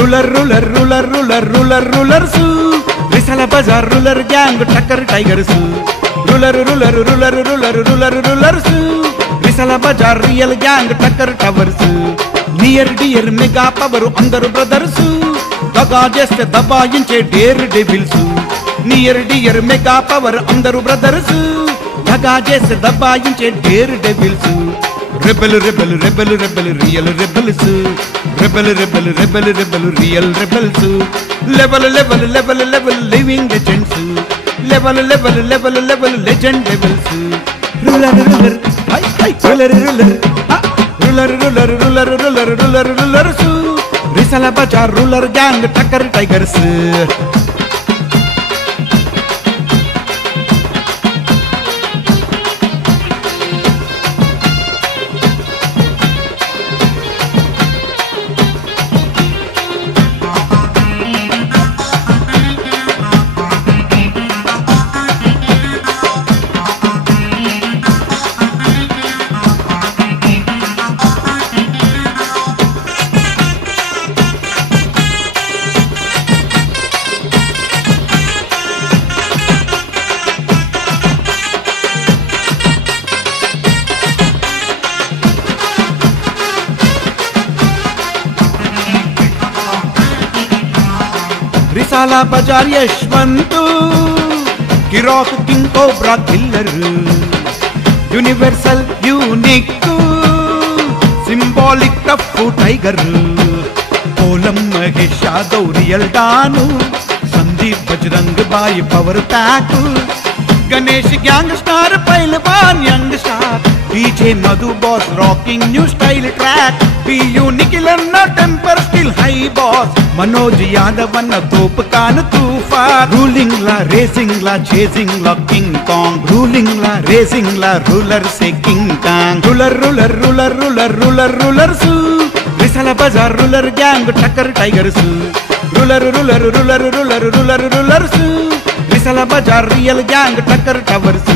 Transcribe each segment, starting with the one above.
ruler ruler ruler ruler ruler rulers Vishala Bazar ruler gang టక్కర్ tigers ruler ruler ruler ruler ruler rulers Vishala Bazar real gang టక్కర్ towers near dear mega power అందరు brothers దగా చేస్తే దబాయించే daredevils near dear mega power అందరు brothers దగా చేస్తే దబాయించే daredevils rebel rebel rebel rebel real rebels rebel rebel rebel rebel real rebels level level level level living legends level level level level legend levels ruler ruler high high ruler ruler ruler ruler ruler ruler ruler rulers Vishala Bazar ruler gang టక్కర్ tigers Vishala Bazar Yashwanth కిరాక్ king cobra killer universal unique symbolic tough tiger కోలం Mahesh Yadav real don Sandeep Bajrang boy power pack Ganesh gang star పైల్వాన్ young star DJ Madhu boss rocking new style track पीयू Nikhil temper still high boss Manoj Yadav तोप कान तूफान ruling ला racing ला चेजिंग ला king kong ruling ला racing ला रूलर से king kong ruler ruler ruler ruler ruler rulers Vishal Bazar ruler gang टक्कर tigers ruler ruler ruler ruler ruler rulers Vishal Bazar real gang टक्कर towers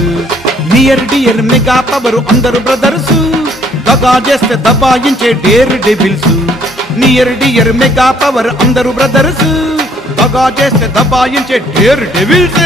near dear mega power అందరు brothers దగా చేస్తే దబాయించే daredevils near dear mega power అందరు brothers దగా చేస్తే దబాయించే daredevils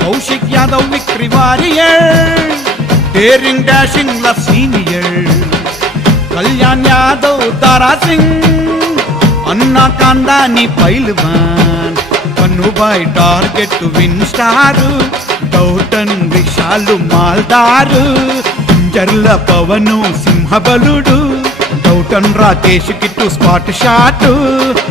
Kaushik Yadav victory warrior daring dashing ला सीनियर कल्याण यादव तारा सिंह अन्ना कांदानी पहलवान कन्नुबाई टार्गेट विन स्टार गौटन विशालु मालदार जर्ल पवनु सिंहबलुडु गौटन Rakesh Kittu spot shot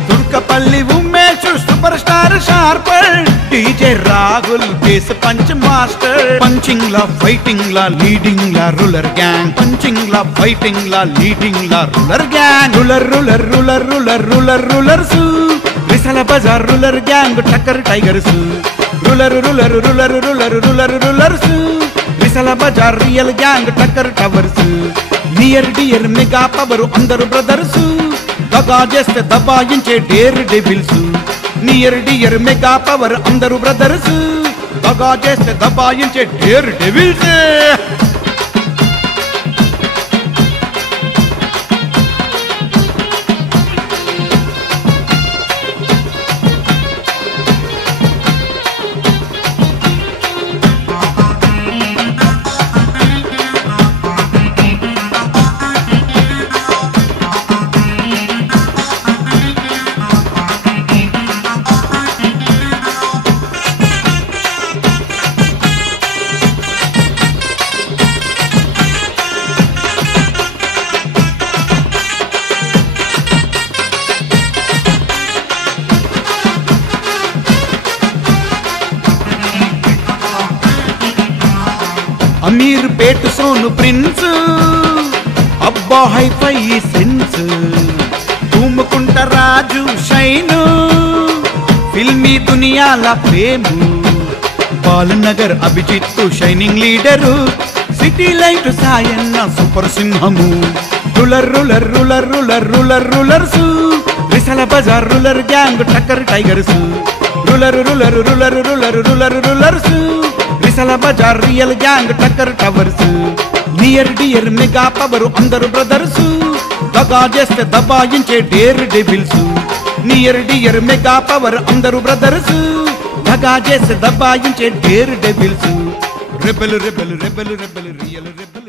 Turkapalli Umesh super star sharper DJ Rahul base punch master punching ला फाइटिंग ला लीडिंग ला रूलर गैंग पंचिंग ला फाइटिंग ला लीडिंग ला ruler gang ruler ruler ruler ruler ruler rulers Vishal Bazar ruler gang टक्कर tigers ruler ruler ruler ruler ruler rulers Vishal Bazar real gang टक्कर towers near dear mega power అందరు brothers దగా చేస్తే దబాయించే daredevils near dear mega power అందరు brothers దగా చేస్తే దబాయించే daredevils Ameerpet Sonu prince అబ్బా hi fi sense Thumukunta Raju shine ఫిల్మీ దునియాల ఫేము బాలనగర్ అభిజిత్తు shining leader city light Sayanna super సింహము ruler ruler ruler ruler ruler rulers Risala Bazar ruler gang టక్కర్ tigers ruler ruler ruler ruler ruler rulers Risala Bazar real gang టక్కర్ towers near dear mega power అందరు brothers దగా చేస్తే దబాయించే daredevils near dear mega power అందరు brothers దగా చేస్తే దబాయించే daredevils rebel rebel rebel rebel real rebel